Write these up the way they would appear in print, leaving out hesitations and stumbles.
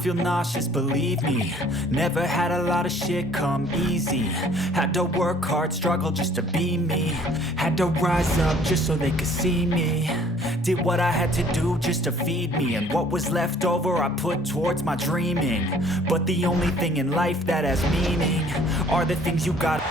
feel nauseous, believe me. Never had a lot of shit come easy. Had to work hard, struggle just to be me. Had to rise up just so they could see me. Did what I had to do just to feed me. And what was left over I put towards my dreaming. But the only thing in life that has meaning are the things you got.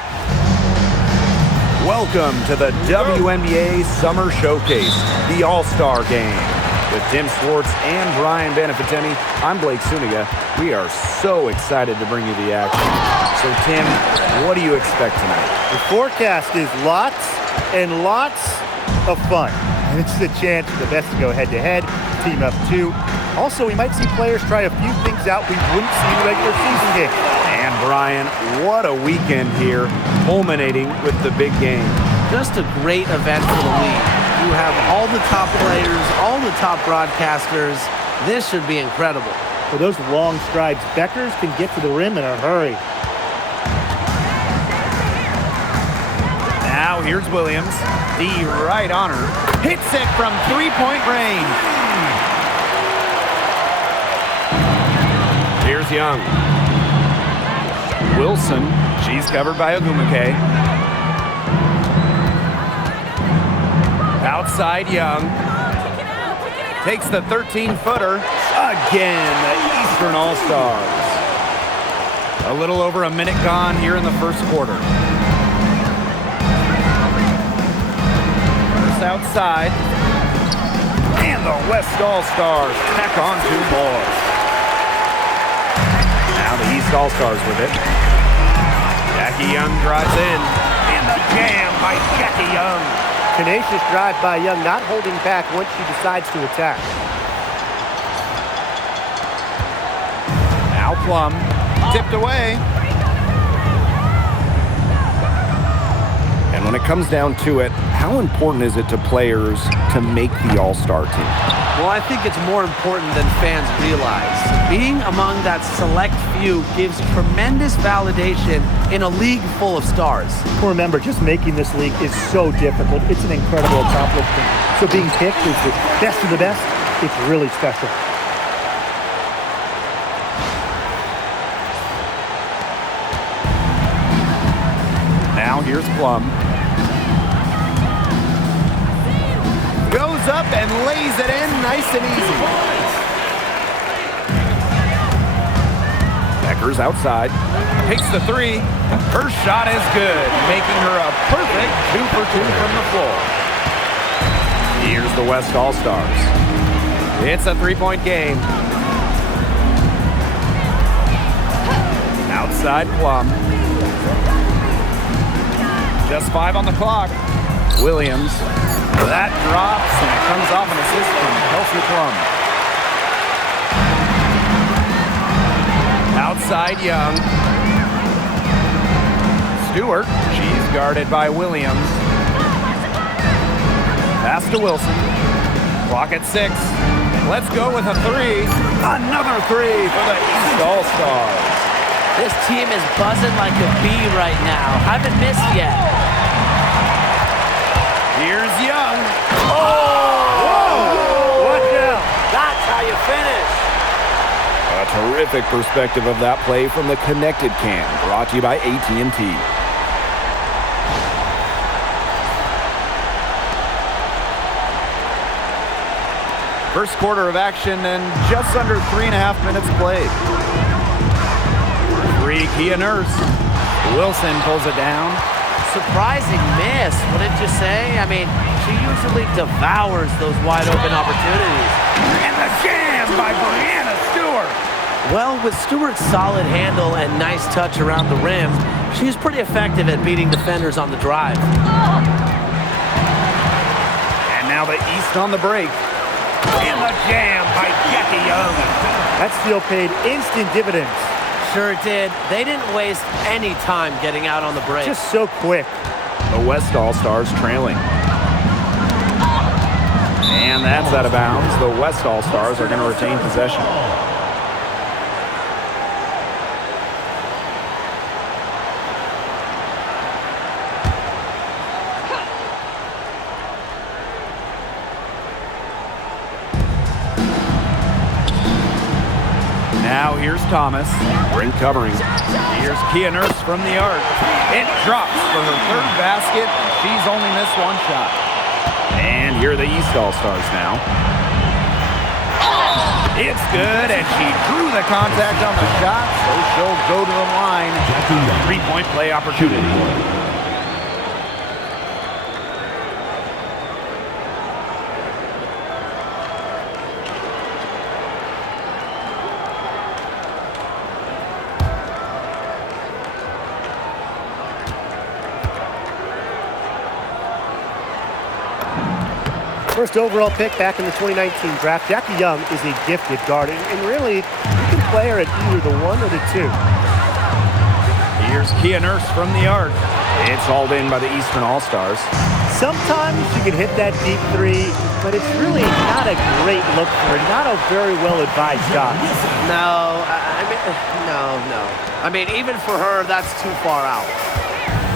Welcome to the Wnba Summer Showcase, the All-Star Game. With Tim Swartz and Brian Beneficenti, I'm Blake Suniga. We are so excited to bring you the action. So Tim, what do you expect tonight? The forecast is lots and lots of fun. And it's a chance for the best to go head-to-head, team up two. Also, we might see players try a few things out we wouldn't see in regular season games. And Brian, what a weekend here, culminating with the big game. Just a great event for the league. You have all the top players, all the top broadcasters. This should be incredible. For those long strides, Beckers can get to the rim in a hurry. Now here's Williams, the right honor, hits it from three-point range. Here's Young. Wilson, she's covered by Wnba. Outside Young. Takes the 13-footer. Again, the Eastern All-Stars. A little over a minute gone here in the first quarter. First outside. And the West All-Stars tack on two more. Now the East All-Stars with it. Jackie Young drives in. And the jam by Jackie Young. Tenacious drive by Young, not holding back once she decides to attack. Now Plum, tipped away. And when it comes down to it, how important is it to players to make the All-Star team? Well, I think it's more important than fans realize. Being among that select few gives tremendous validation in a league full of stars. Remember, just making this league is so difficult. It's an incredible accomplishment. So being picked as the best of the best, it's really special. Now here's Plum. Goes up and lays it in nice and easy. Beckers outside. Takes the three. Her shot is good, making her a perfect 2 for 2 from the floor. Here's the West All-Stars. It's a three-point game. Outside Plum. Just 5 on the clock. Williams. That drops, and it comes off an assist from Kelsey Plum. Outside Young. Stewart. She's guarded by Williams. Pass to Wilson. Clock at 6. Let's go with a three. Another three for the East All-Stars. This team is buzzing like a bee right now. Haven't missed yet. Here's Young. Whoa! Watch out. That's how you finish. A terrific perspective of that play from the Connected Cam, brought to you by AT&T. First quarter of action and just under 3.5 minutes played. Three, Kia Nurse. Wilson pulls it down. Surprising miss, wouldn't you say? I mean, she usually devours those wide open opportunities. And the jam by Breanna Stewart. Well, with Stewart's solid handle and nice touch around the rim, she's pretty effective at beating defenders on the drive. And now the East on the break. And the jam by Jackie Young. That steal paid instant dividends. Sure did. They didn't waste any time getting out on the break. Just so quick. The West All-Stars trailing. And that's out of bounds. The West All-Stars are going to retain possession. Now here's Thomas. Brink covering. Here's Kia Nurse from the arc. It drops for her third basket. She's only missed one shot. And here are the East All-Stars now. It's good, and she drew the contact on the shot, so she'll go to the line. Three-point play opportunity. First overall pick back in the 2019 draft, Jackie Young is a gifted guard, and really, you can play her at either the 1 or the 2. Here's Kia Nurse from the arc. It's hauled in by the Eastern All-Stars. Sometimes she can hit that deep three, but it's really not a great look for her, not a very well-advised shot. No, no. I mean, even for her, that's too far out.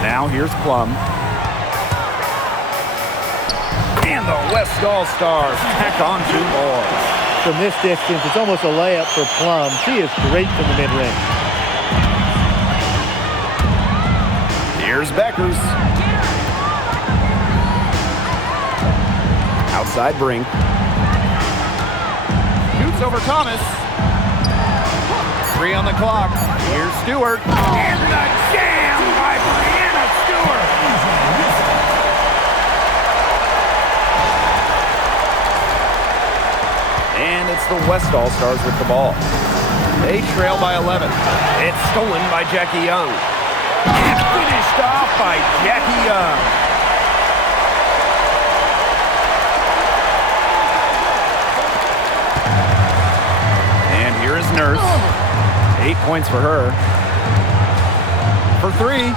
Now here's Plum. And the West All-Stars tack on 2 more. From this distance, it's almost a layup for Plum. She is great from the mid-range. Here's Beckers. Outside Brink. Shoots over Thomas. 3 on the clock. Here's Stewart. And the jam by Breanna Stewart. And it's the West All-Stars with the ball. They trail by 11. It's stolen by Jackie Young. And finished off by Jackie Young. And here is Nurse. 8 points for her. For 3.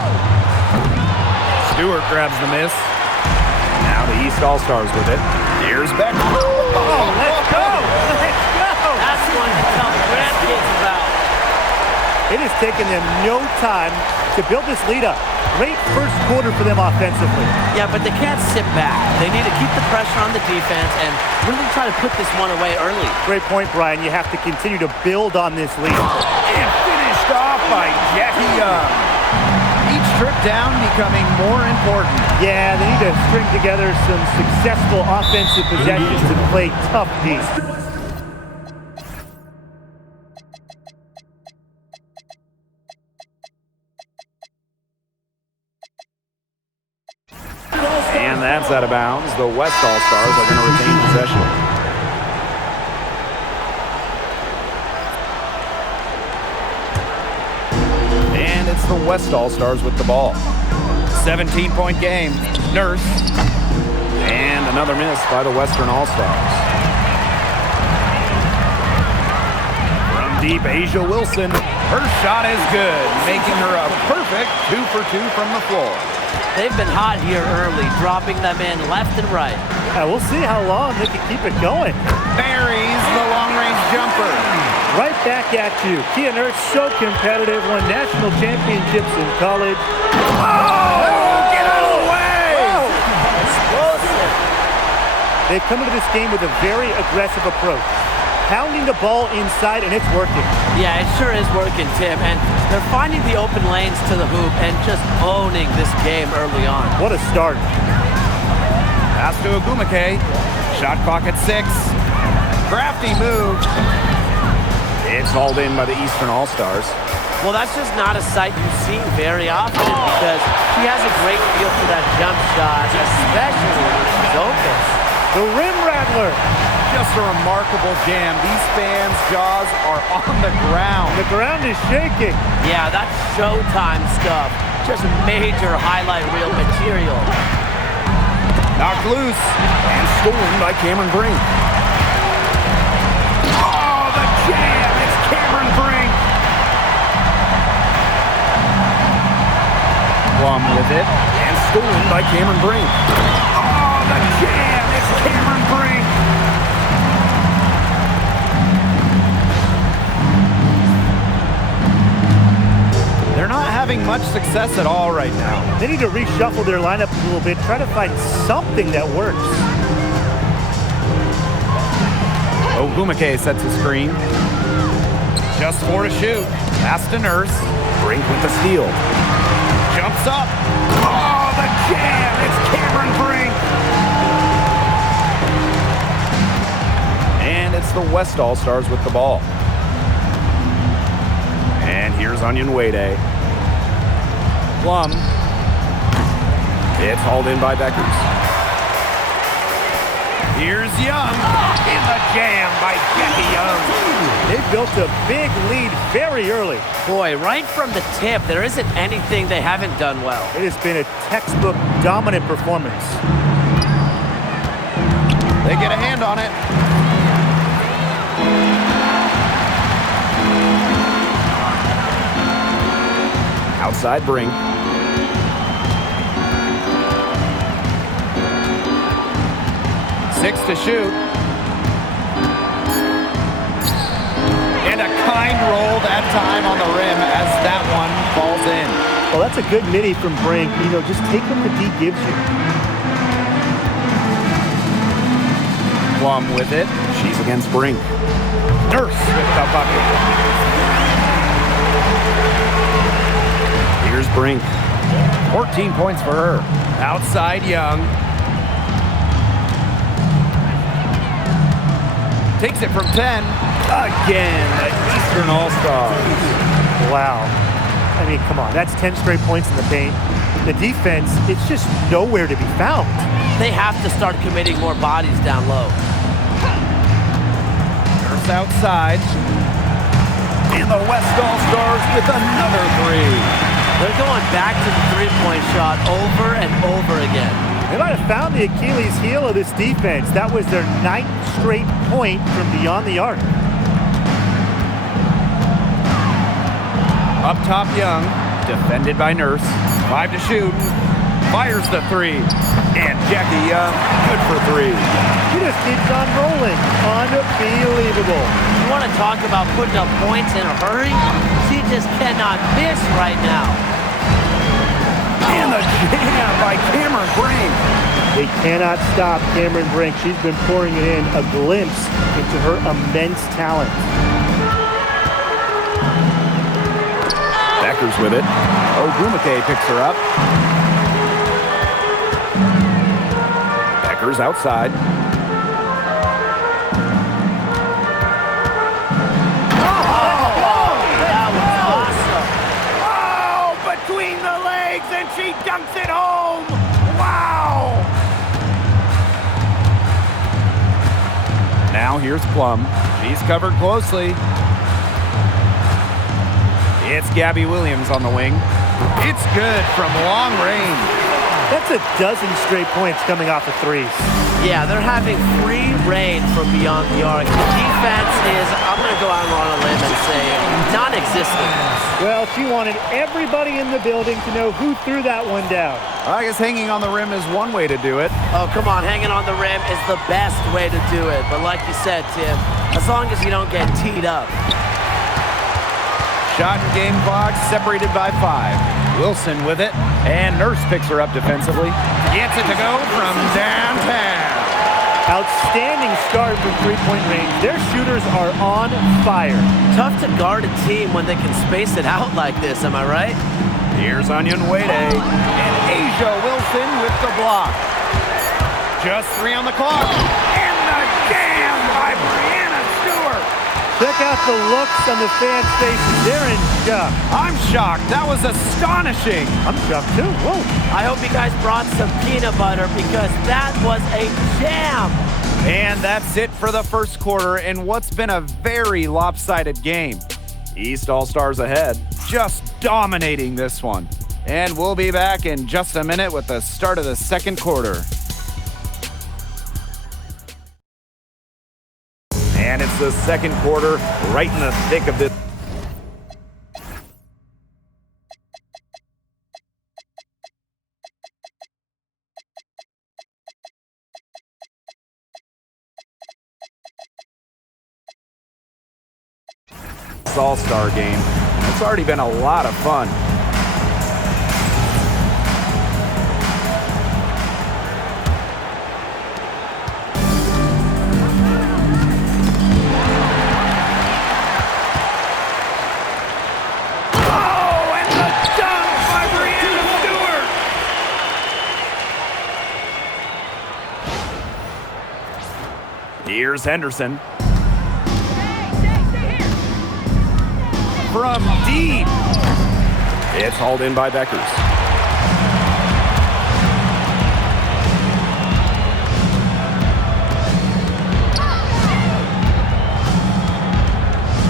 Stewart grabs the miss. Now the East All-Stars with it. Here's Beck. Oh, let's go! Let's go! That's one to tell the grandkids about. It has taken them no time to build this lead up. Great first quarter for them offensively. Yeah, but they can't sit back. They need to keep the pressure on the defense and really try to put this one away early. Great point, Brian. You have to continue to build on this lead. And finished off by Jackie Young. Each trip down becoming more important. Yeah, they need to string together some successful offensive possessions and play tough D. And that's out of bounds. The West All-Stars are going to retain possession. And it's the West All-Stars with the ball. 17-point game. Nurse. And another miss by the Western All-Stars. From deep, Asia Wilson. Her shot is good, making her a perfect 2 for 2 from the floor. They've been hot here early, dropping them in left and right. We'll see how long they can keep it going. Buries the long-range jumper. Right back at you. Kia Nurse, so competitive, won national championships in college. Oh, get out of the way! Explosive. They've come into this game with a very aggressive approach. Pounding the ball inside, and it's working. Yeah, it sure is working, Tim. And they're finding the open lanes to the hoop and just owning this game early on. What a start. Pass to Wnba. Shot clock at 6. Crafty move. It's hauled in by the Eastern All-Stars. Well, that's just not a sight you see very often because she has a great feel for that jump shot, especially when she's open. The rim rattler. Just a remarkable jam. These fans' jaws are on the ground. The ground is shaking. Yeah, that's Showtime stuff. Just major highlight reel material. Knocked loose and stolen by Cameron Brink. Oh, the jam! It's Cameron Brink. Plum with it and stolen by Cameron Brink. Oh, the jam! It's Cameron Brink. They're not having much success at all right now. They need to reshuffle their lineup a little bit, try to find something that works. Wnba sets a screen. Just 4 to shoot. Pass to Nurse. Brink with the steal. Jumps up. Oh, the jam! It's Cameron Brink! And it's the West All-Stars with the ball. And here's Wnba. Plum. It's hauled in by Beckers. Here's Young in the jam by Jackie Young. They've built a big lead very early. Boy, right from the tip, there isn't anything they haven't done well. It has been a textbook dominant performance. They get a hand on it. Outside Brink. Six to shoot. And a kind roll that time on the rim as that one falls in. Well, that's a good midi from Brink. You know, just take what the D gives you. Plum with it. She's against Brink. Nurse with the bucket. Here's Brink. 14 points for her. Outside Young. Takes it from 10. Again, the Eastern All-Stars. Wow. I mean, come on. That's 10 straight points in the paint. The defense, it's just nowhere to be found. They have to start committing more bodies down low. Nurse outside. And the West All-Stars with another three. They're going back to the three-point shot over and over again. They might have found the Achilles heel of this defense. That was their 9th straight point from beyond the arc. Up top Young, defended by Nurse. 5 to shoot. Fires the three. And Jackie Young, good for 3. She just keeps on rolling. Unbelievable. You want to talk about putting up points in a hurry? She just cannot miss right now. And the jam by Cameron Brink. They cannot stop Cameron Brink. She's been pouring it in, a glimpse into her immense talent. Beckers with it. Wnba picks her up. Beckers outside. Between the legs, and she dunks it home! Wow! Now here's Plum. She's covered closely. It's Gabby Williams on the wing. It's good from long range. That's a dozen straight points coming off of threes. Yeah, they're having free reign from beyond the arc. The defense is, I'm going to go out on a limb and say, non-existent. Well, she wanted everybody in the building to know who threw that one down. I guess hanging on the rim is one way to do it. Oh, come on, hanging on the rim is the best way to do it. But like you said, Tim, as long as you don't get teed up. Shot and game clock separated by 5. Wilson with it, and Nurse picks her up defensively. Gets it to go from downtown. Outstanding start from three-point range. Their shooters are on fire. Tough to guard a team when they can space it out like this, am I right? Here's Wnba, and Asia Wilson with the block. Just 3 on the clock, and the jam by Breanna Stewart. Check out the looks on the fans' faces. They're in shock. I'm shocked. That was astonishing. I'm shocked too. Whoa. I hope you guys brought some peanut butter because that was a jam. And that's it for the first quarter in what's been a very lopsided game. East All-Stars ahead, just dominating this one. And we'll be back in just a minute with the start of the second quarter. And it's the second quarter, right in the thick of this. All-Star game. It's already been a lot of fun. Here's Henderson. From deep. It's hauled in by Beckers.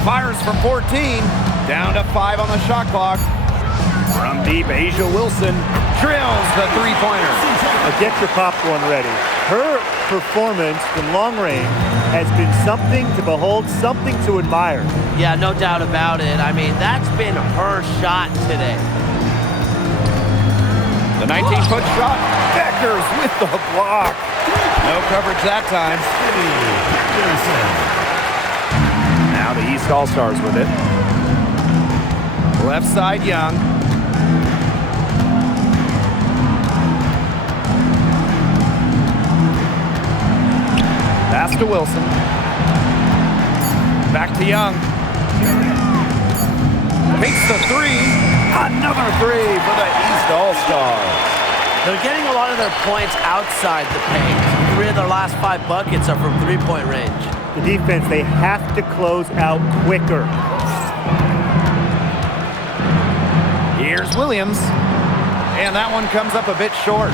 Fires from 14. Down to 5 on the shot clock. From deep, Asia Wilson drills the three-pointer. Now get your popcorn ready. Her performance in long range has been something to behold, something to admire. Yeah, no doubt about it. I mean, that's been her shot today. The 19-foot shot. Beckers with the block. No coverage that time. Now the East All-Stars with it. Left side, Young. Pass to Wilson. Back to Young. Makes the three. Another three for the East All-Stars. They're getting a lot of their points outside the paint. 3 of their last 5 buckets are from three-point range. The defense, they have to close out quicker. Here's Williams. And that one comes up a bit short.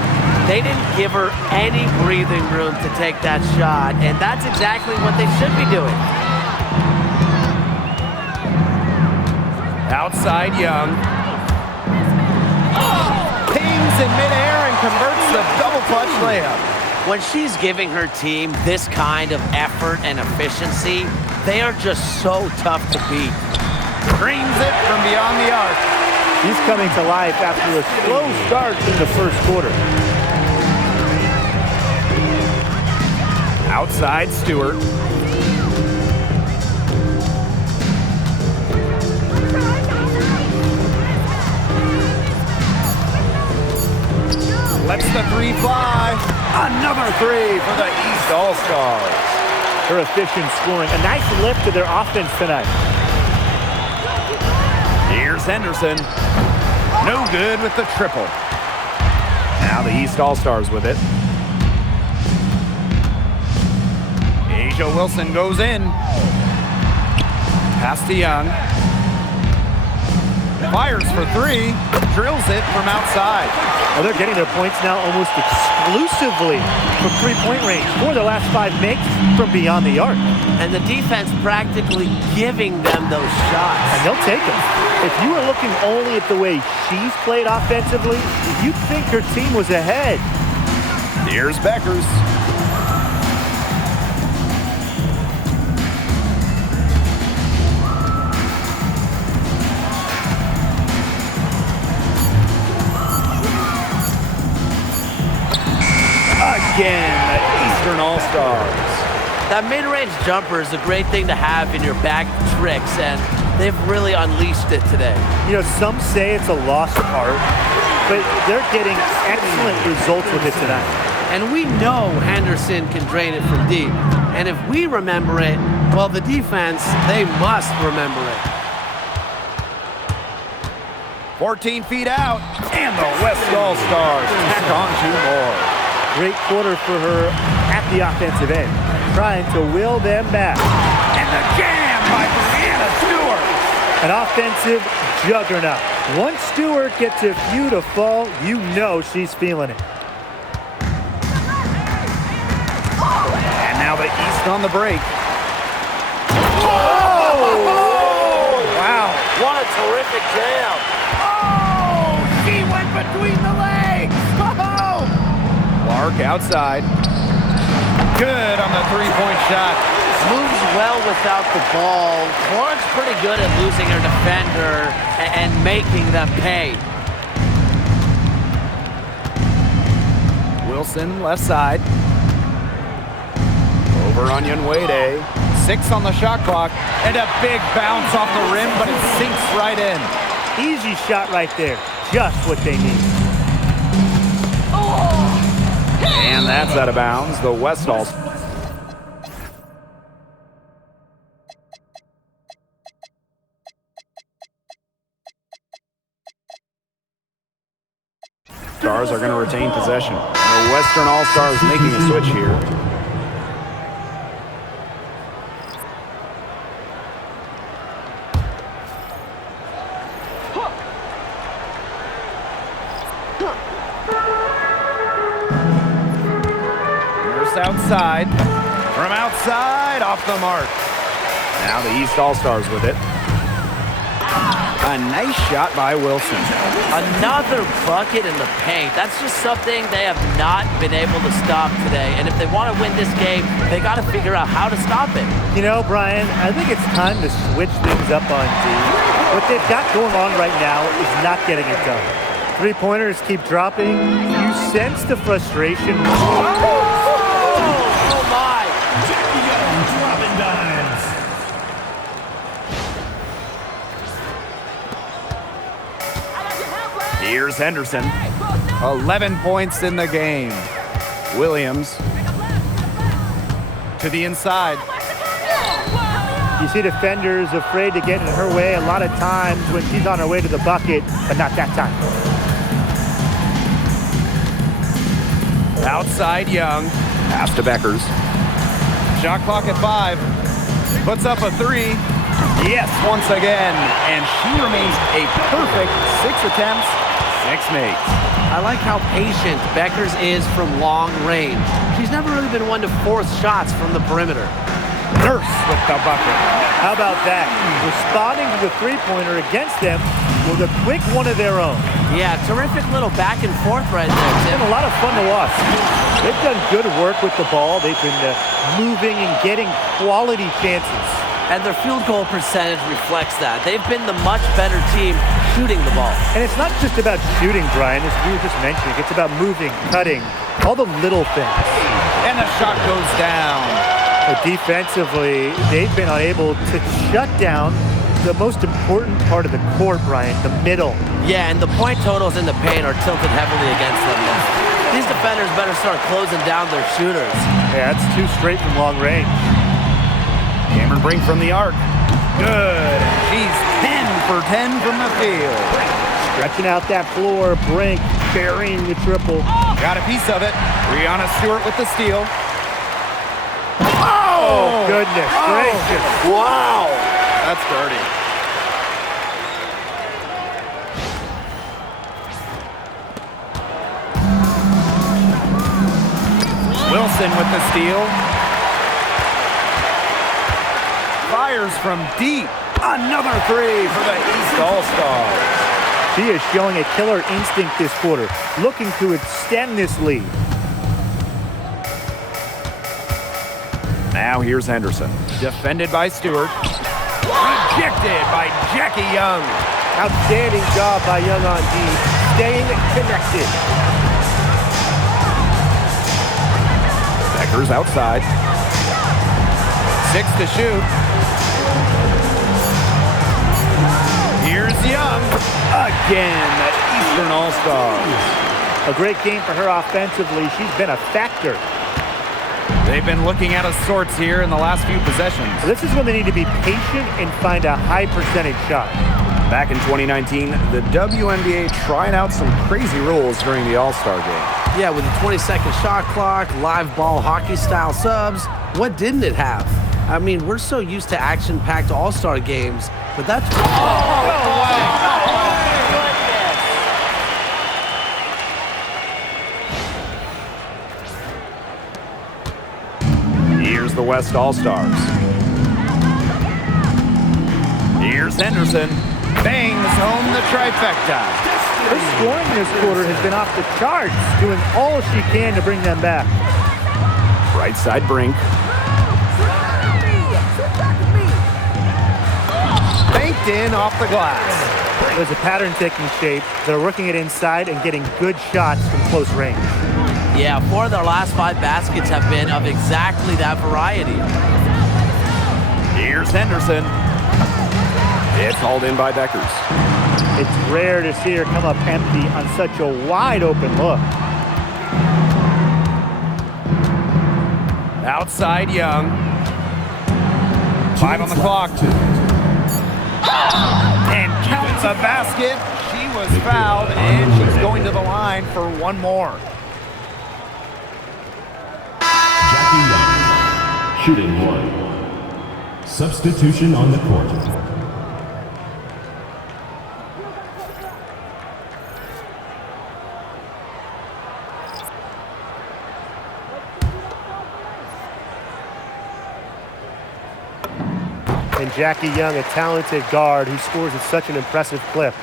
They didn't give her any breathing room to take that shot, and that's exactly what they should be doing. Outside Young. Pings in midair and converts the double clutch layup. When she's giving her team this kind of effort and efficiency, they are just so tough to beat. Screams it from beyond the arc. He's coming to life after a slow start in the first quarter. Outside Stewart. Lets the three fly. Another three for the East All-Stars. Her efficient scoring. A nice lift to their offense tonight. Here's Henderson. No good with the triple. Now the East All-Stars with it. Asia Wilson goes in. Pass to Young. Fires for 3. Drills it from outside. Well, they're getting their points now almost exclusively from three-point range. 4 of their last 5 makes from beyond the arc. And the defense practically giving them those shots. And they'll take them. If you were looking only at the way she's played offensively, you'd think her team was ahead. Here's Beckers. Again, the Eastern All-Stars. That mid-range jumper is a great thing to have in your bag of tricks, and they've really unleashed it today. You know, some say it's a lost art, but they're getting excellent results with it tonight. And we know Henderson can drain it from deep. And if we remember it, well, the defense, they must remember it. 14 feet out, and the West All-Stars tack on 2 more. Great quarter for her at the offensive end, trying to will them back. And the jam by Breanna Stewart. An offensive juggernaut. Once Stewart gets a few to fall, you know she's feeling it. And now the East on the break. Oh! Wow. What a terrific jam. Oh, she went between the legs. Oh! Clark outside. Good on the three-point shot. Moves well without the ball. Clark's pretty good at losing her defender and making them pay. Wilson left side. Over on Wnba. 6 on the shot clock. And a big bounce off the rim, but it sinks right in. Easy shot right there. Just what they need. And that's out of bounds. The West All-Stars are going to retain possession. The Western All-Stars making a switch here. outside. From outside, off the mark. Now the East All-Stars with it. A nice shot by Wilson. Another bucket in the paint. That's just something they have not been able to stop today. And if they want to win this game, they got to figure out how to stop it. You know, Brian, I think it's time to switch things up on D. What they've got going on right now is not getting it done. Three-pointers keep dropping. You sense the frustration. Oh my! Dropping dimes. Here's Henderson. 11 points in the game. Williams to the inside. You see defenders afraid to get in her way a lot of times when she's on her way to the bucket, but not that time. Outside Young. Pass to Beckers. Shot clock at 5. Puts up a 3. Yes, once again. And she remains a perfect 6 attempts, 6 makes. I like how patient Beckers is from long range. She's never really been one to force shots from the perimeter. Nurse with the bucket. How about that? Responding to the three-pointer against them with a quick one of their own. Yeah, terrific little back and forth right there, It's Tim. been a lot of fun to watch. They've done good work with the ball. They've been moving and getting quality chances. And their field goal percentage reflects that. They've been the much better team shooting the ball. And it's not just about shooting, Brian, as we were just mentioning. It's about moving, cutting, all the little things. And the shot goes down. But defensively, they've been unable to shut down the most important part of the court, Brian, the middle. Yeah, and the point totals in the paint are tilted heavily against them now. These defenders better start closing down their shooters. Yeah, that's 2 straight from long range. Cameron Brink from the arc. Good. She's 10 for 10 from the field. Stretching out that floor, Brink burying the triple. Got a piece of it. Breanna Stewart with the steal. Oh, goodness gracious. Wow. That's dirty. Wilson with the steal. Fires from deep. Another 3 for the East All-Stars. She is showing a killer instinct this quarter, looking to extend this lead. Now here's Henderson. Defended by Stewart. Rejected by Jackie Young. Outstanding job by Young on D, staying connected. Beckers outside. 6 to shoot. Here's Young. Again, the Eastern All-Stars. A great game for her offensively. She's been a factor. They've been looking out of sorts here in the last few possessions. This is when they need to be patient and find a high percentage shot. Back in 2019, the WNBA trying out some crazy rules during the All-Star game. Yeah, with the 20-second shot clock, live ball hockey-style subs, what didn't it have? I mean, we're so used to action-packed All-Star games, but that's... Here's the West All-Stars. Here's Henderson. Bangs home the trifecta. Her scoring this quarter has been off the charts, doing all she can to bring them back. Right side Brink. Banked in off the glass. There's a pattern taking shape. They're working it inside and getting good shots from close range. Yeah, 4 of their last 5 baskets have been of exactly that variety. Here's Henderson. It's hauled in by Beckers. It's rare to see her come up empty on such a wide open look. Outside Young. 5 on the clock. And counts a basket. She was fouled, and she's going to the line for one more. Jackie Young, shooting 1. Substitution on the court. And Jackie Young, a talented guard who scores at such an impressive clip.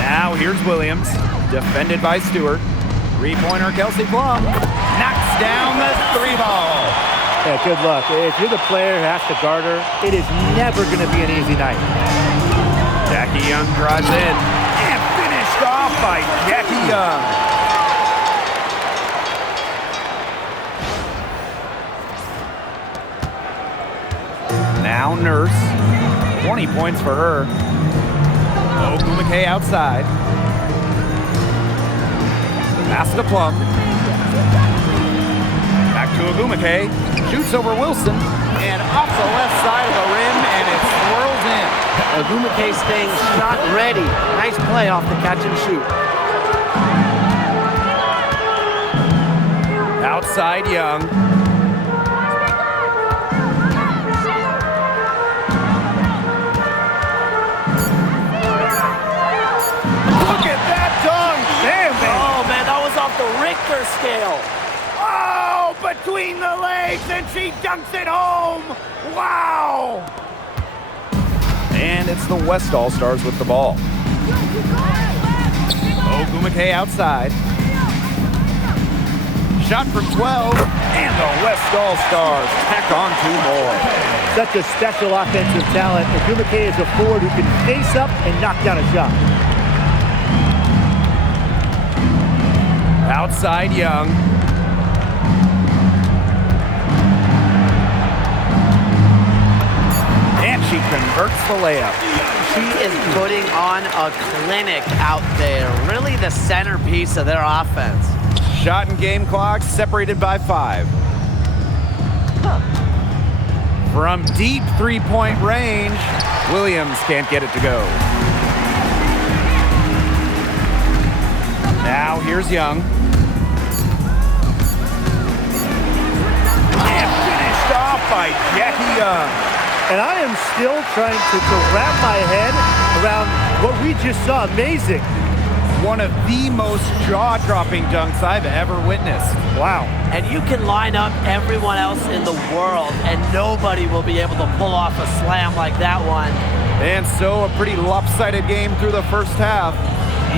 Now here's Williams, defended by Stewart. Three-pointer Kelsey Plum knocks down the three ball. Yeah, good luck. If you're the player who has to guard her, it is never going to be an easy night. Jackie Young drives in and finished off by Jackie Young. Now Nurse, 20 points for her. Wnba outside. Pass to Plum. Back to Wnba. Shoots over Wilson. And off the left side of the rim, and it swirls in. Wnba staying shot ready. Nice play off the catch and shoot. Outside Young. Look at that dunk! Damn, man. Oh, man, that was off the Richter scale. Oh, between the legs, and she dunks it home! Wow! And it's the West All-Stars with the ball. Wnba outside. Shot from 12, and the West All-Stars tack on 2 more. Such a special offensive talent. Wnba is a forward who can face up and knock down a shot. Outside Young. And she converts the layup. She is putting on a clinic out there. Really the centerpiece of their offense. Shot and game clock separated by 5. From deep three-point range, Williams can't get it to go. Now here's Young. And finished off by Jackie Young. And I am still trying to wrap my head around what we just saw. Amazing. One of the most jaw-dropping dunks I've ever witnessed. Wow. And you can line up everyone else in the world, and nobody will be able to pull off a slam like that one. And so a pretty lopsided game through the first half.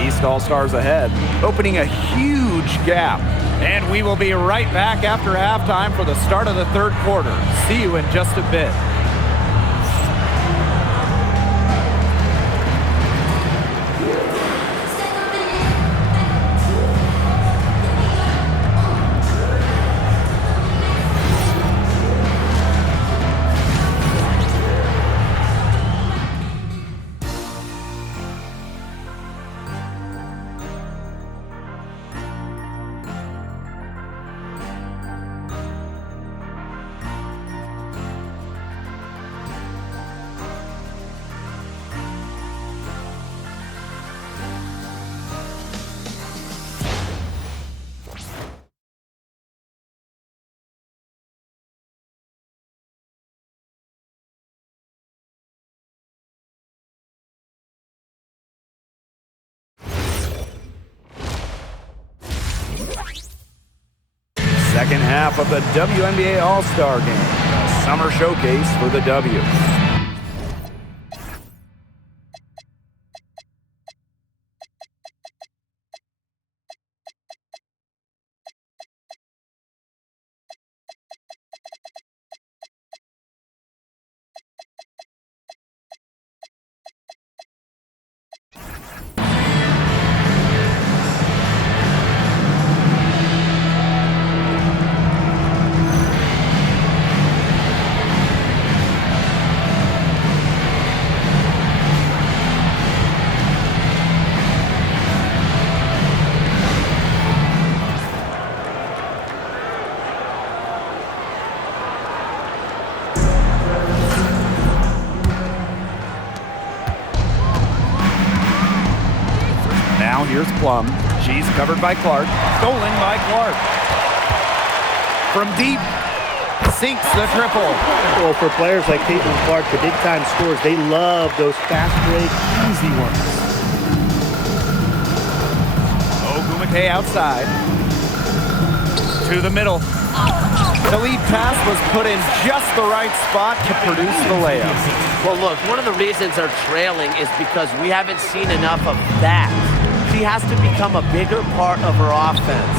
East All-Stars ahead, opening a huge gap. And we will be right back after halftime for the start of the third quarter. See you in just a bit. Second half of the WNBA All-Star Game, a summer showcase for the W. Now here's Plum. She's covered by Clark. Stolen by Clark. From deep, sinks the triple. Well, for players like Caitlin Clark, the big-time scores, they love those fast break, easy ones. Wnba outside. To the middle. The lead pass was put in just the right spot to produce the layup. Well, look, one of the reasons they're trailing is because we haven't seen enough of that. She has to become a bigger part of her offense.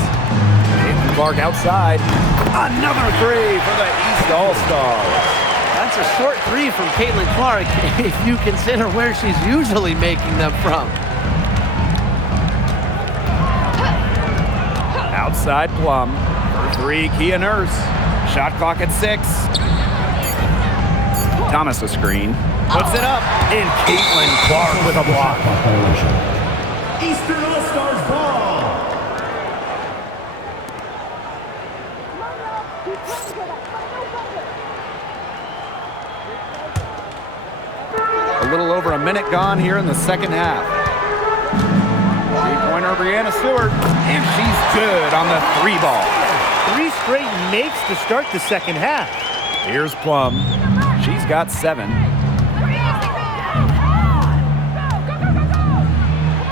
Caitlin Clark outside. Another three for the East All-Stars. That's a short three from Caitlin Clark if you consider where she's usually making them from. Outside Plum. For three, Kia Nurse. Shot clock at 6. Thomas a screen. Puts it up. And Caitlin Clark with a block. Violation. Eastern All-Stars ball. A little over a minute gone here in the second half. Three-pointer Breanna Stewart. And she's good on the 3 ball. 3 straight makes to start the second half. Here's Plum. She's got 7.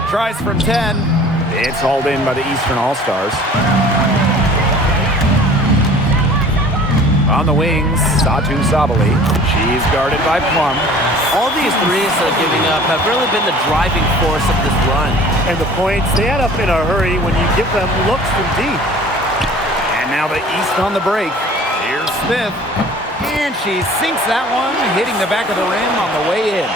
Tries from 10. It's hauled in by the Eastern All-Stars. On the wings, Satu Sabali. She's guarded by Plum. All these threes they're giving up have really been the driving force of this run. And the points, they add up in a hurry when you give them looks from deep. And now the East on the break. Here's Smith. And she sinks that one, hitting the back of the rim on the way in.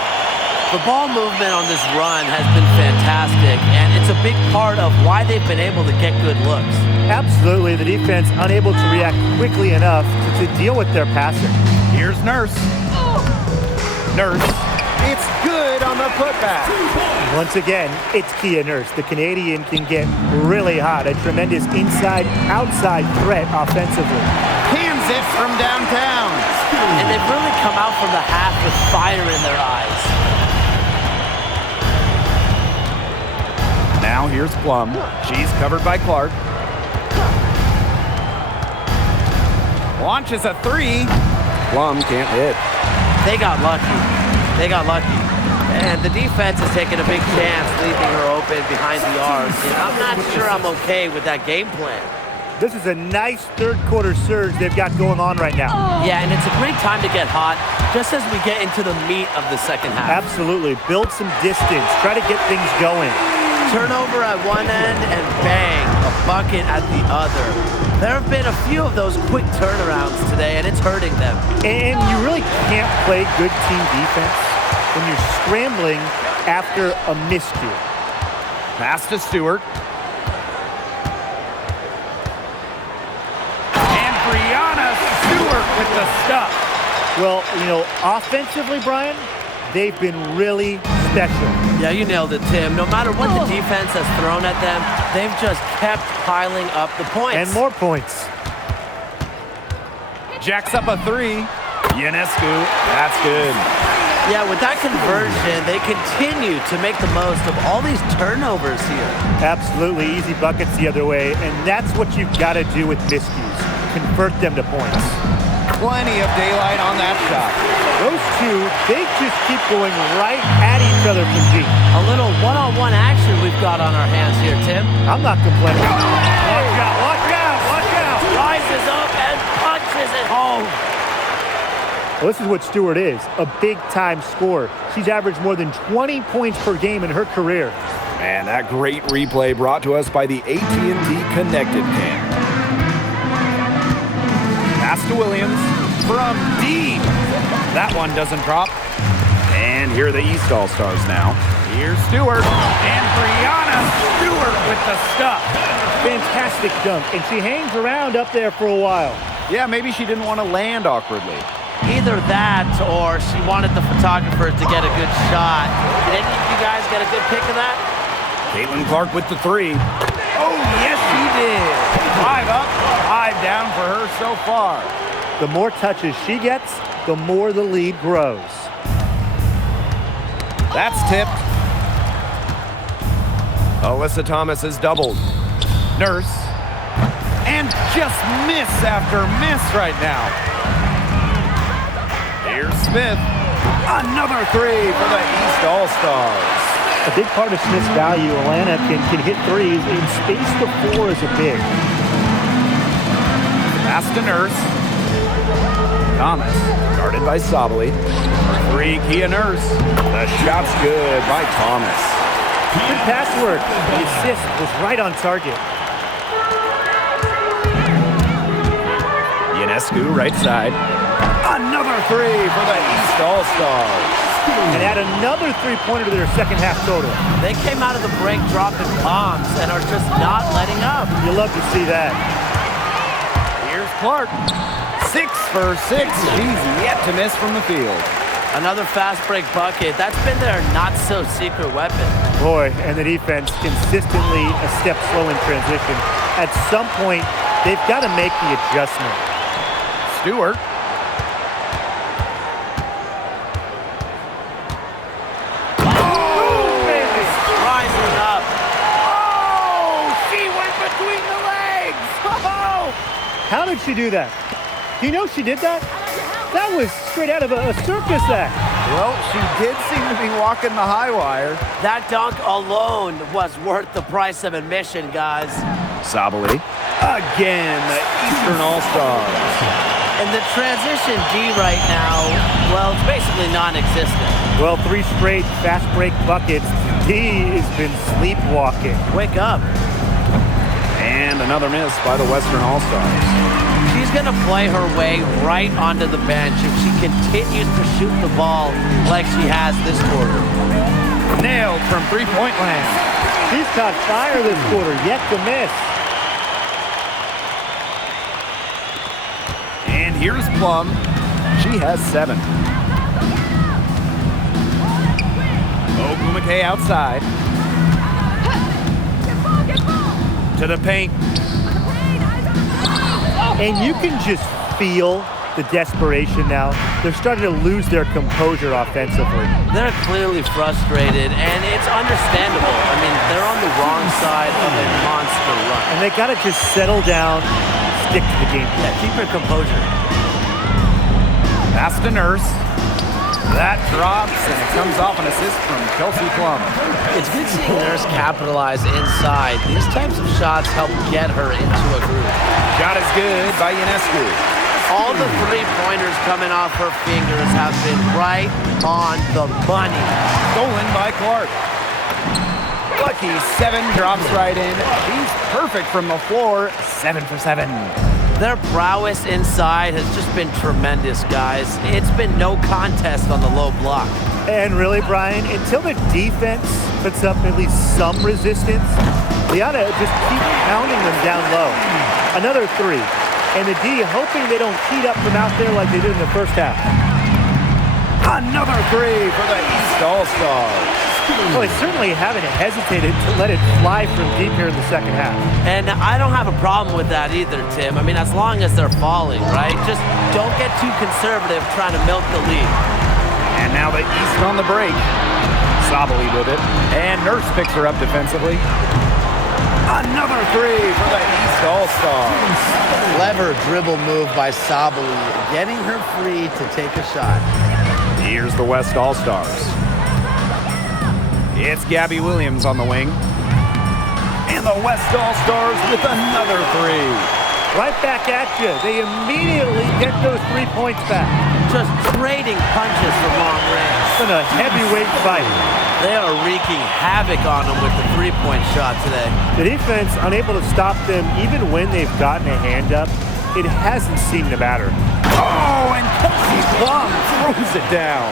The ball movement on this run has been fantastic, and it's a big part of why they've been able to get good looks. Absolutely, the defense unable to react quickly enough to deal with their passing. Here's Nurse. Nurse. It's good on the putback. Once again, it's Kia Nurse. The Canadian can get really hot. A tremendous inside-outside threat offensively. Cans it from downtown. And they've really come out from the half with fire in their eyes. Now here's Plum. She's covered by Clark. Launches a 3. Plum can't hit. They got lucky. They got lucky. And the defense is taking a big chance, leaving her open behind the arc. And I'm not sure I'm okay with that game plan. This is a nice third-quarter surge they've got going on right now. Yeah, and it's a great time to get hot, just as we get into the meat of the second half. Absolutely. Build some distance. Try to get things going. Turnover at one end and bang, a bucket at the other. There have been a few of those quick turnarounds today, and it's hurting them. And you really can't play good team defense when you're scrambling after a miscue. Pass to Stewart. And Breanna Stewart with the stuff. Well, you know, offensively, Brian, they've been really special. Yeah, you nailed it, Tim. No matter what the defense has thrown at them, they've just kept piling up the points. And more points. Jacks up a 3. Ionescu, that's good. Yeah, with that conversion, they continue to make the most of all these turnovers here. Absolutely easy buckets the other way, and that's what you've got to do with miscues. Convert them to points. Plenty of daylight on that shot. Those two, they just keep going right at each other from deep. A little one-on-one action we've got on our hands here, Tim. I'm not complaining. Watch out, watch out, watch out. Rises up and punches it home. Well, this is what Stewart is, a big-time scorer. She's averaged more than 20 points per game in her career. And that great replay brought to us by the AT&T Connected Cam. Pass to Williams from deep. That one doesn't drop. And here are the East All-Stars now. Here's Stewart. And Breanna Stewart with the stuff. Fantastic dunk, and she hangs around up there for a while. Yeah, maybe she didn't want to land awkwardly. Either that or she wanted the photographers to get a good shot. Did any of you guys get a good pic of that? Caitlin Clark with the 3. Oh, yes, she did. 5 up, 5 down for her so far. The more touches she gets, the more the lead grows. That's tipped. Alyssa Thomas is doubled. Nurse. And just miss after miss right now. Here's Smith. Another 3 for the East All-Stars. A big part of Smith's value, Atlanta can hit threes, and space the floor is a big. Pass to Nurse. Thomas, guarded by Sabali. Three, Kia Nurse. The shot's good by Thomas. Good pass work. The assist was right on target. Ionescu, right side. Another three for the East All-Stars. And add another three-pointer to their second half total. They came out of the break dropping bombs and are just not letting up. You love to see that. Here's Clark. 6 for 6. She's yet to miss from the field. Another fast break bucket. That's been their not-so-secret weapon. Boy, and the defense consistently a step slow in transition. At some point, they've got to make the adjustment. Stewart. Rising up. Oh, she went between the legs. Oh. How did she do that? Do you know she did that? That was straight out of a circus act. Well, she did seem to be walking the high wire. That dunk alone was worth the price of admission, guys. Sabali. Again, the Eastern All-Stars. And the transition D right now, well, it's basically non-existent. Well, 3 straight fast break buckets. D has been sleepwalking. Wake up. And another miss by the Western All-Stars. She's going to play her way right onto the bench if she continues to shoot the ball like she has this quarter. Nailed from three-point land. She's caught fire this quarter, yet to miss. And here's Plum. She has 7. Wnba outside. To the paint. And you can just feel the desperation now. They're starting to lose their composure offensively. They're clearly frustrated, and it's understandable. I mean, they're on the wrong side of a monster run. And they got to just settle down, stick to the game. Yeah, keep your composure. Pass to Nurse. That drops, and it comes off an assist from Kelsey Plum. It's good seeing Nurse capitalize inside. These types of shots help get her into a groove. Shot is good by Ionescu. All the three-pointers coming off her fingers have been right on the money. Stolen by Clark. Lucky 7 drops right in. She's perfect from the floor. 7 for 7. Their prowess inside has just been tremendous, guys. It's been no contest on the low block. And really, Brian, until the defense puts up at least some resistance, they ought to just keep pounding them down low. Another 3. And the D hoping they don't heat up from out there like they did in the first half. Another 3 for the East All-Stars. Well, they certainly haven't hesitated to let it fly from deep here in the second half. And I don't have a problem with that either, Tim. I mean, as long as they're falling, right? Just don't get too conservative trying to milk the lead. And now the East on the break. Sabali with it. And Nurse picks her up defensively. Another 3 for the East All-Stars. Clever dribble move by Sabali, getting her free to take a shot. Here's the West All-Stars. It's Gabby Williams on the wing. And the West All-Stars with another 3. Right back at you. They immediately get those 3 points back. Just trading punches from long range. It's been a heavyweight fight. They are wreaking havoc on them with the three-point shot today. The defense unable to stop them even when they've gotten a hand up. It hasn't seemed to matter. Oh, and Kelsey Plum throws it down.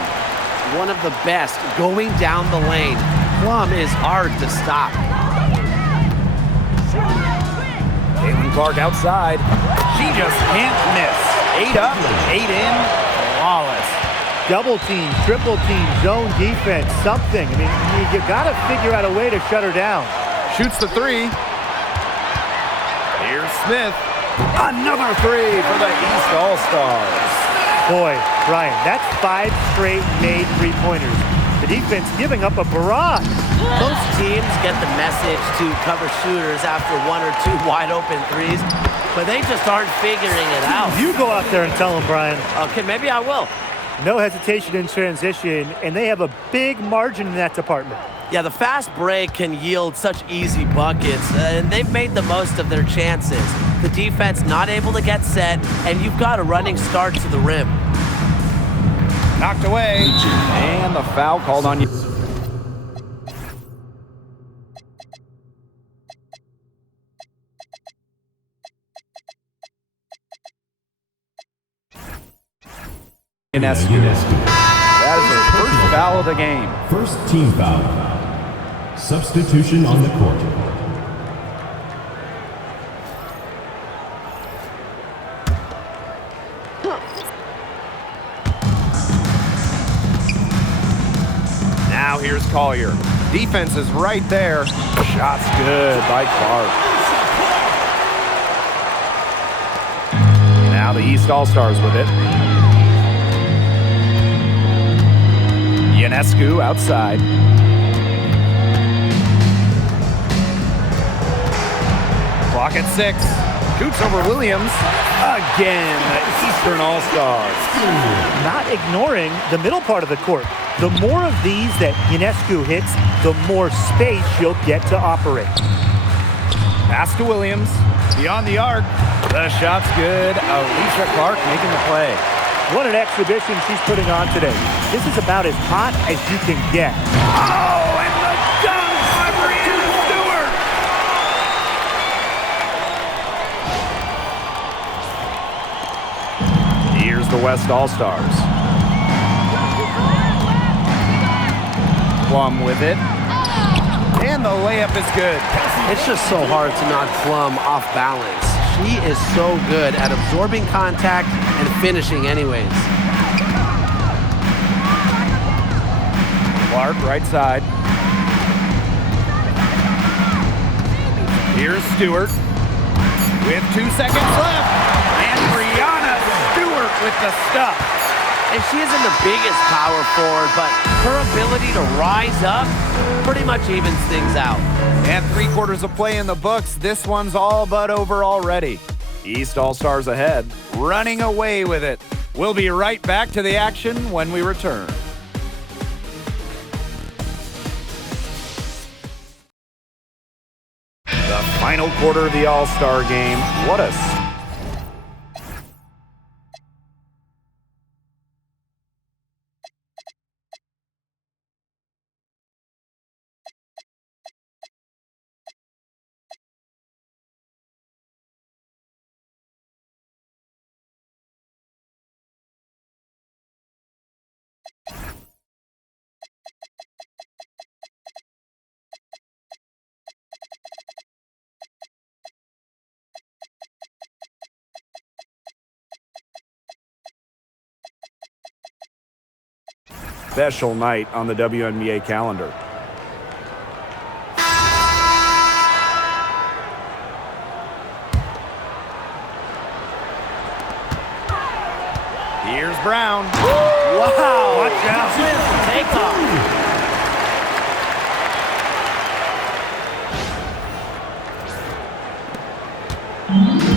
One of the best going down the lane. Plum is hard to stop. Caitlin Clark outside. She just can't miss. 8 up, 8 in, flawless. Double team, triple team, zone defense, something. I mean, you got to figure out a way to shut her down. Shoots the 3. Here's Smith. Another 3 for the East All-Stars. Boy, Brian, that's 5 straight made three-pointers. The defense giving up a barrage. Most teams get the message to cover shooters after 1 or 2 wide-open threes, but they just aren't figuring it out. You go out there and tell them, Brian. Okay, maybe I will. No hesitation in transition, and they have a big margin in that department. Yeah, the fast break can yield such easy buckets, and they've made the most of their chances. The defense not able to get set, and you've got a running start to the rim. Knocked away, and the foul called on you. That is her first foul of the game. First team foul. Substitution on the court. Now here's Collier. Defense is right there. Shot's good by Clark. Now the East All-Stars with it. Ionescu outside. Clock at 6. Shoots over Williams. Again, the Eastern All-Stars. Not ignoring the middle part of the court. The more of these that Ionescu hits, the more space she'll get to operate. Pass to Williams. Beyond the arc. The shot's good. Alicia Clark making the play. What an exhibition she's putting on today. This is about as hot as you can get. Oh, and the dunk by Breanna Stewart! Here's the West All-Stars. Plum with it. And the layup is good. It's just so hard to knock Plum off balance. She is so good at absorbing contact and finishing anyways. Clark, right side. Here's Stewart with 2 seconds left. And Breanna Stewart with the stuff. And she isn't the biggest power forward, but her ability to rise up pretty much evens things out. And 3/4 of play in the books. This one's all but over already. East All-Stars ahead, running away with it. We'll be right back to the action when we return. The final quarter of the All-Star game. What a special night on the WNBA calendar. Here's Brown. Wow! Watch out. Take off.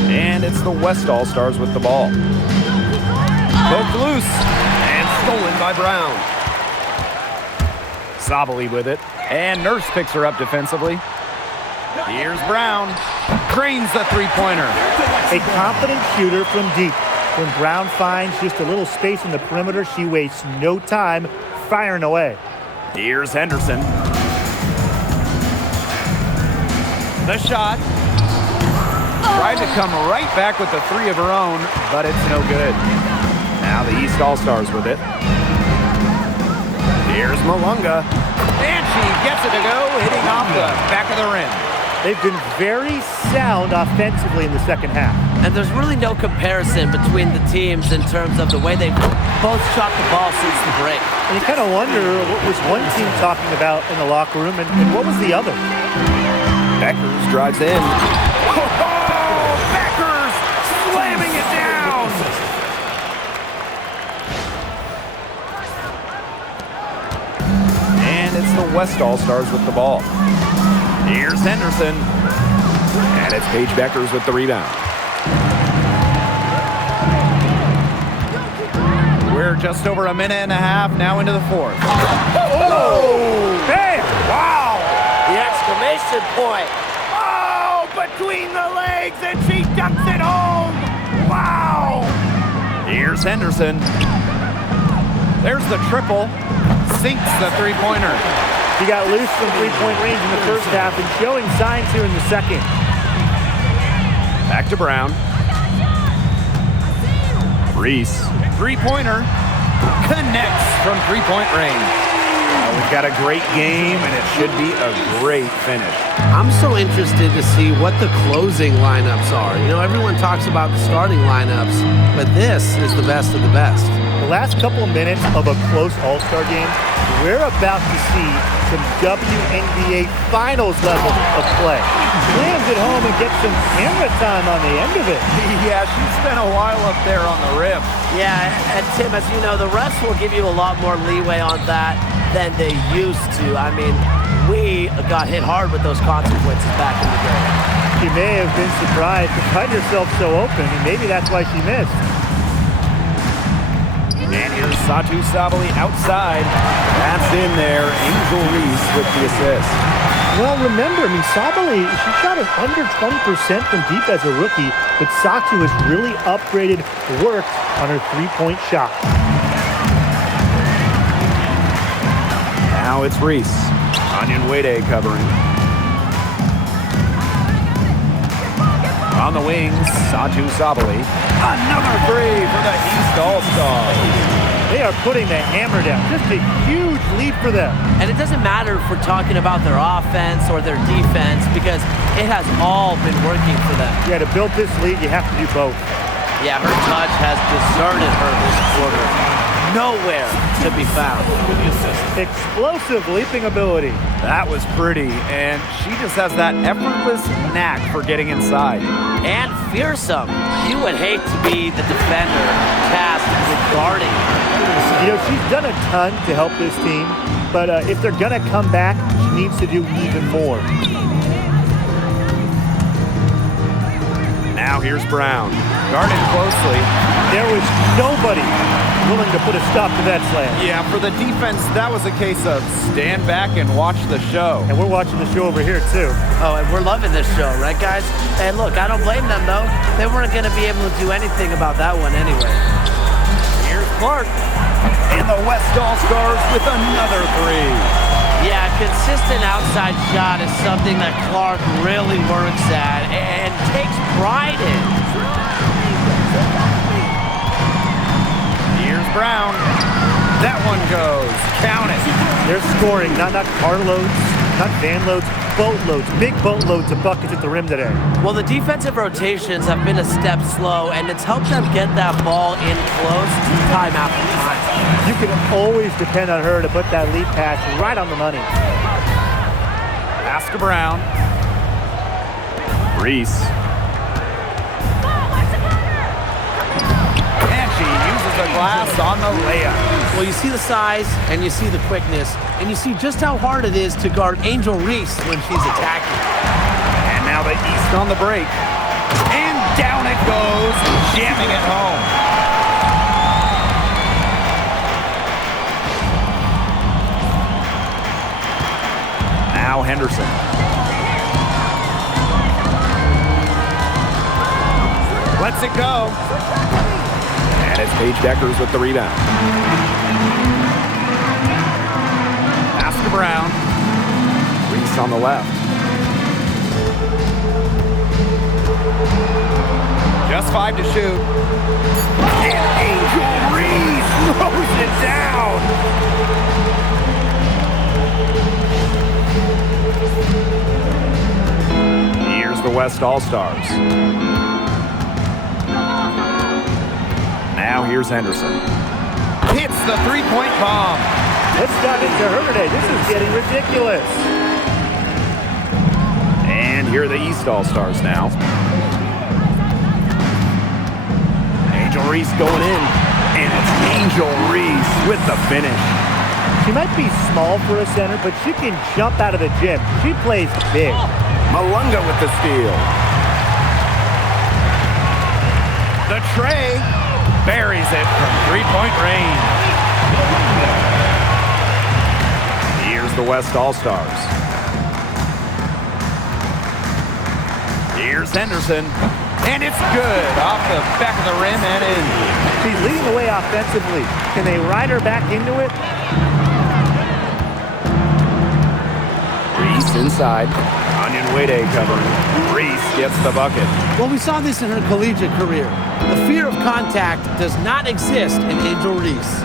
And it's the West All-Stars with the ball. Poked loose and stolen by Brown. Sabali with it, and Nurse picks her up defensively. Here's Brown. Drains the three-pointer. A confident shooter from deep. When Brown finds just a little space in the perimeter, she wastes no time firing away. Here's Henderson. The shot. Tried to come right back with the three of her own, but it's no good. Now the East All-Stars with it. Here's Malunga. And she gets it to go, hitting off the back of the rim. They've been very sound offensively in the second half. And there's really no comparison between the teams in terms of the way they've both shot the ball since the break. And you kind of wonder what was one team talking about in the locker room and what was the other? Beckers drives in. Oh, Beckers slamming it down. And it's the West All-Stars with the ball. Here's Henderson. And it's Paige Beckers with the rebound. We're just over a minute and a half now into the fourth. Oh! Bam! Wow! The exclamation point. Oh, between the legs, and she dunks it home! Wow! Here's Henderson. There's the triple. Sinks the three-pointer. He got loose from three-point range in the first half and showing signs here in the second. Back to Brown. Reese. Three-pointer. Connects from three-point range. We've got a great game, and it should be a great finish. I'm so interested to see what the closing lineups are. You know, everyone talks about the starting lineups, but this is the best of the best. The last couple of minutes of a close All-Star game, we're about to see some WNBA Finals level of play. Lands at home and gets some camera time on the end of it. Yeah, she spent a while up there on the rim. Yeah, and Tim, as you know, the refs will give you a lot more leeway on that than they used to. I mean, we got hit hard with those consequences back in the day. She may have been surprised to find herself so open, and maybe that's why she missed. And here's Satu Sabali outside. That's in there. Angel Reese with the assist. Well, remember, Sabali, she shot an under 20% from deep as a rookie, but Satu has really upgraded, worked on her three-point shot. Now it's Reese. Wnba covering. On the wings, Satu Sabali. Another three for the East All-Stars. They are putting the hammer down. Just a huge lead for them. And it doesn't matter if we're talking about their offense or their defense because it has all been working for them. Yeah, to build this lead, you have to do both. Yeah, her touch has deserted her this quarter. Nowhere to be found. Explosive leaping ability. That was pretty, and she just has that effortless knack for getting inside. And fearsome. You would hate to be the defender tasked with guarding her. You know, she's done a ton to help this team, but if they're going to come back, she needs to do even more. Now here's Brown. Guarded closely. There was nobody willing to put a stop to that slam. Yeah, for the defense, that was a case of stand back and watch the show. And we're watching the show over here, too. Oh, and we're loving this show, right, guys? And look, I don't blame them, though. They weren't going to be able to do anything about that one anyway. Here's Clark. And the West All-Stars with another three. Yeah, consistent outside shot is something that Clark really works at and takes pride in. Here's Brown. That one goes. Count it. They're scoring, not carloads, not van loads, boatloads, big boatloads of buckets at the rim today. Well, the defensive rotations have been a step slow, and it's helped them get that ball in close time after time. You can always depend on her to put that lead pass right on the money. Pass to Brown. Reese. And she uses the glass on the layup. Well, you see the size, and you see the quickness, and you see just how hard it is to guard Angel Reese when she's attacking. And now the East on the break. And down it goes, jamming it home. Now Henderson. Lets it go. And it's Paige Deckers with the rebound. Pass to Brown. Reese on the left. Just 5 to shoot. And Angel Reese throws it down. Here's the West All-Stars. Now here's Henderson. Hits the three-point bomb. Let's dive into her today. This is getting ridiculous. And here are the East All-Stars now. Angel Reese going in. And it's Angel Reese with the finish. She might be small for a center, but she can jump out of the gym. She plays big. Malunga with the steal. The tray buries it from three-point range. Here's Here's the West All-Stars. Here's Henderson. And it's good. Off the back of the rim and in. He's leading the way offensively. Can they ride her back into it? Reese inside. Wnba covering. Reese gets the bucket. Well, we saw this in her collegiate career. The fear of contact does not exist in Angel Reese.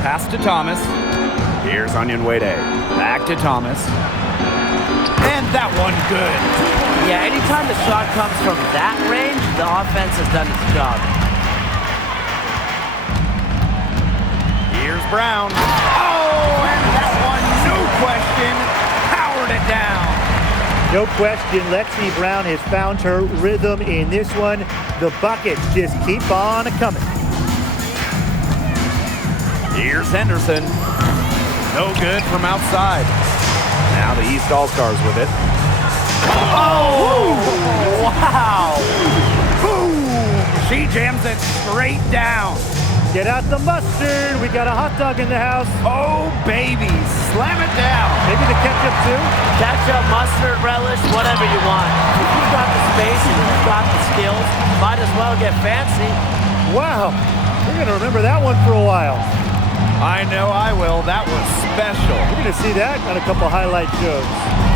Pass to Thomas. Here's Wnba. Back to Thomas. And that one good. Yeah, anytime the shot comes from that range, the offense has done its job. Here's Brown. Oh, and that one, no question, powered it down. No question, Lexi Brown has found her rhythm in this one. The buckets just keep on coming. Here's Henderson. No good from outside. Now the East All-Stars with it. Oh! Wow! Boom! She jams it straight down. Get out the mustard. We got a hot dog in the house. Oh, baby. Slam it down. Maybe the ketchup too? Ketchup, mustard, relish, whatever you want. If you've got the space and you've got the skills, might as well get fancy. Wow. We're going to remember that one for a while. I know I will. That was special. We're going to see that on a couple highlight shows.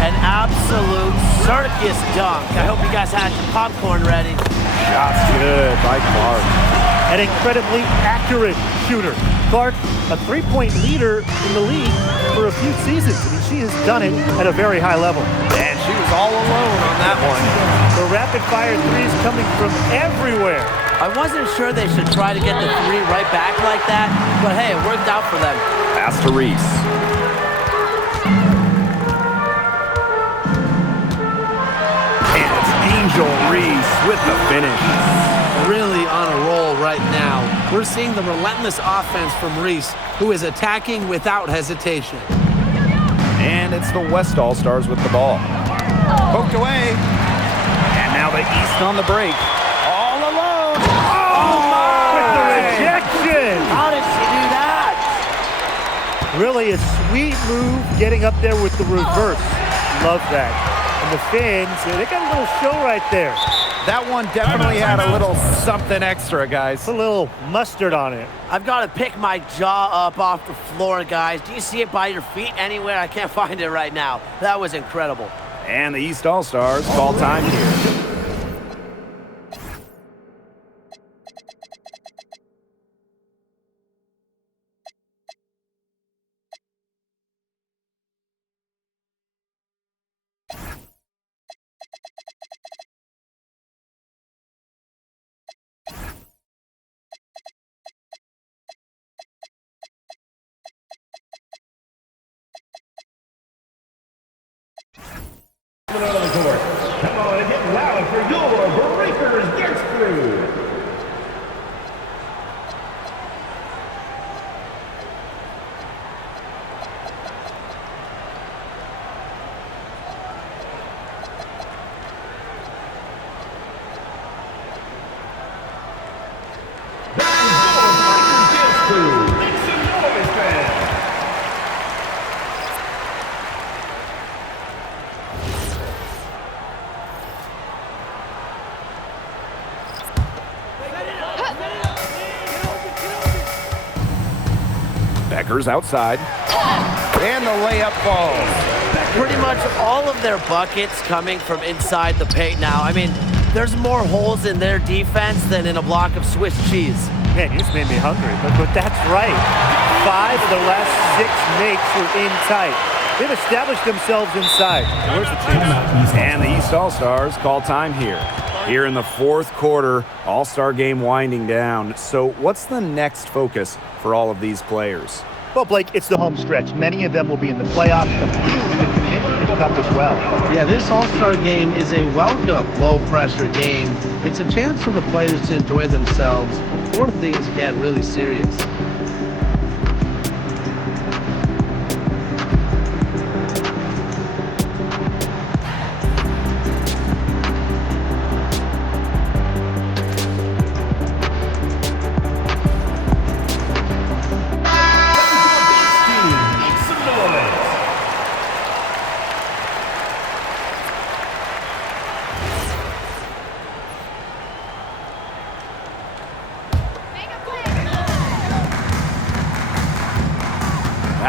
An absolute circus dunk. I hope you guys had your popcorn ready. Shots good by Clark. An incredibly accurate shooter. Clark, a three-point leader in the league for a few seasons. I mean, she has done it at a very high level. And she was all alone on that one. The rapid-fire threes coming from everywhere. I wasn't sure they should try to get the three right back like that, but hey, it worked out for them. Pass to Reese. And it's Angel Reese with the finish. Really on a roll right now. We're seeing the relentless offense from Reese, who is attacking without hesitation. And it's the West All-Stars with the ball. Poked away. And now the East on the break. All alone. Oh, my! With the rejection. How did she do that? Really a sweet move getting up there with the reverse. Love that. And the fans, they got a little show right there. That one definitely had a little something extra, guys. Put a little mustard on it. I've got to pick my jaw up off the floor, guys. Do you see it by your feet anywhere? I can't find it right now. That was incredible. And the East All-Stars call time here. On the court. Come on and get loud for your Breakers Dance Crew. Becker's outside. And the layup falls. Pretty much all of their buckets coming from inside the paint now. I mean, there's more holes in their defense than in a block of Swiss cheese. Man, you just made me hungry, but that's right. 5 of the last 6 makes were in tight. They've established themselves inside. Where's the chance? And the East All-Stars call time here. Here in the fourth quarter, All-Star game winding down. So what's the next focus for all of these players? Well, Blake, it's the home stretch. Many of them will be in the playoffs. The Cup as well. Yeah, this All-Star game is a welcome low-pressure game. It's a chance for the players to enjoy themselves before things get really serious.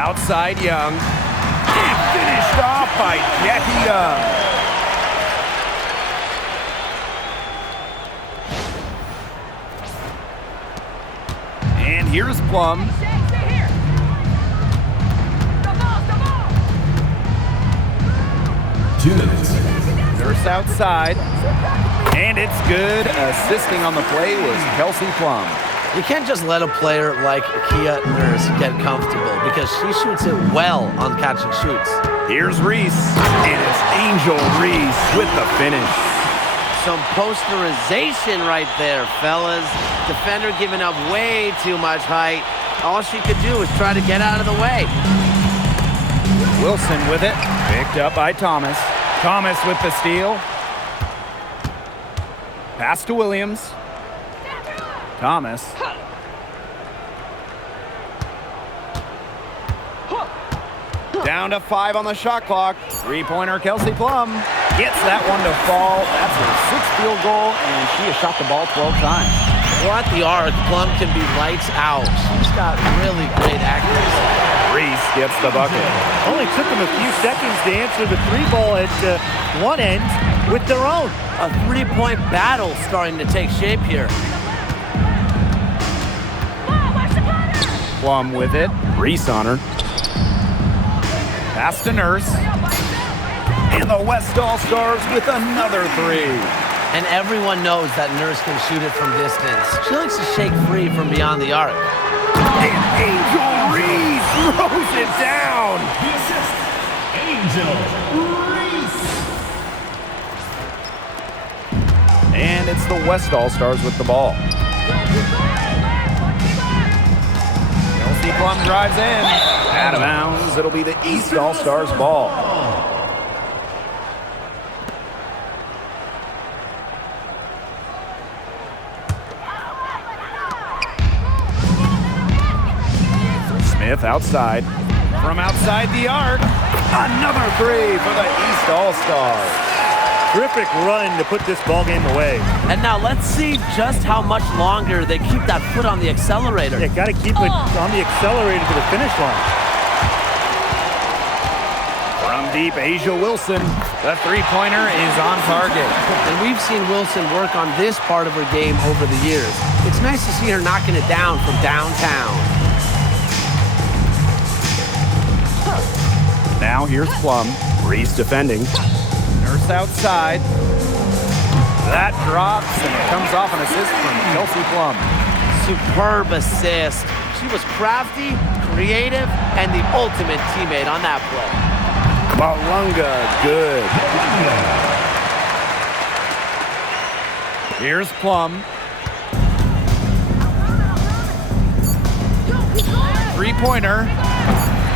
Outside Young. And finished off by Jackie Young. And here's Plum. Nurse outside. And it's good. Assisting on the play was Kelsey Plum. You can't just let a player like Kia Nurse get comfortable because she shoots it well on catch and shoots. Here's Reese. And it's Angel Reese with the finish. Some posterization right there, fellas. Defender giving up way too much height. All she could do was try to get out of the way. Wilson with it. Picked up by Thomas. Thomas with the steal. Pass to Williams. Thomas. Down to 5 on the shot clock. Three-pointer Kelsey Plum gets that one to fall. That's her 6th field goal, and she has shot the ball 12 times. Well, at the arc, Plum can be lights out. She's got really great accuracy. Reese gets the bucket. Only took them a few seconds to answer the three ball at one end with their own. A three-point battle starting to take shape here. Plum with it. Reese on her. Pass to Nurse. And the West All-Stars with another 3. And everyone knows that Nurse can shoot it from distance. She likes to shake free from beyond the arc. And Angel Reese throws it down. The assist, Angel Reese. And it's the West All-Stars with the ball. Kelsey Plum drives in. Out of bounds. It'll be the East All-Stars ball. Smith outside. From outside the arc. Another 3 for the East All-Stars. Terrific run to put this ball game away. And now let's see just how much longer they keep that foot on the accelerator. Yeah, got to keep it on the accelerator to the finish line. From deep, Asia Wilson. The three-pointer is on target. And we've seen Wilson work on this part of her game over the years. It's nice to see her knocking it down from downtown. Now here's Plum. Reese defending. Nurse outside. That drops, and it comes off an assist from Kelsey Plum. Superb assist. She was crafty, creative, and the ultimate teammate on that play. Malunga, good. Here's Plum. Three-pointer.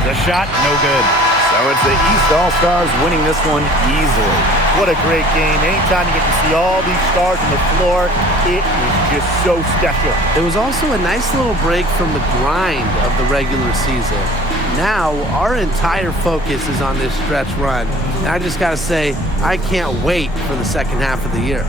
The shot, no good. So it's the East All-Stars winning this one easily. What a great game. Anytime you get to see all these stars on the floor, it is just so special. It was also a nice little break from the grind of the regular season. Now, our entire focus is on this stretch run. And I just got to say, I can't wait for the second half of the year.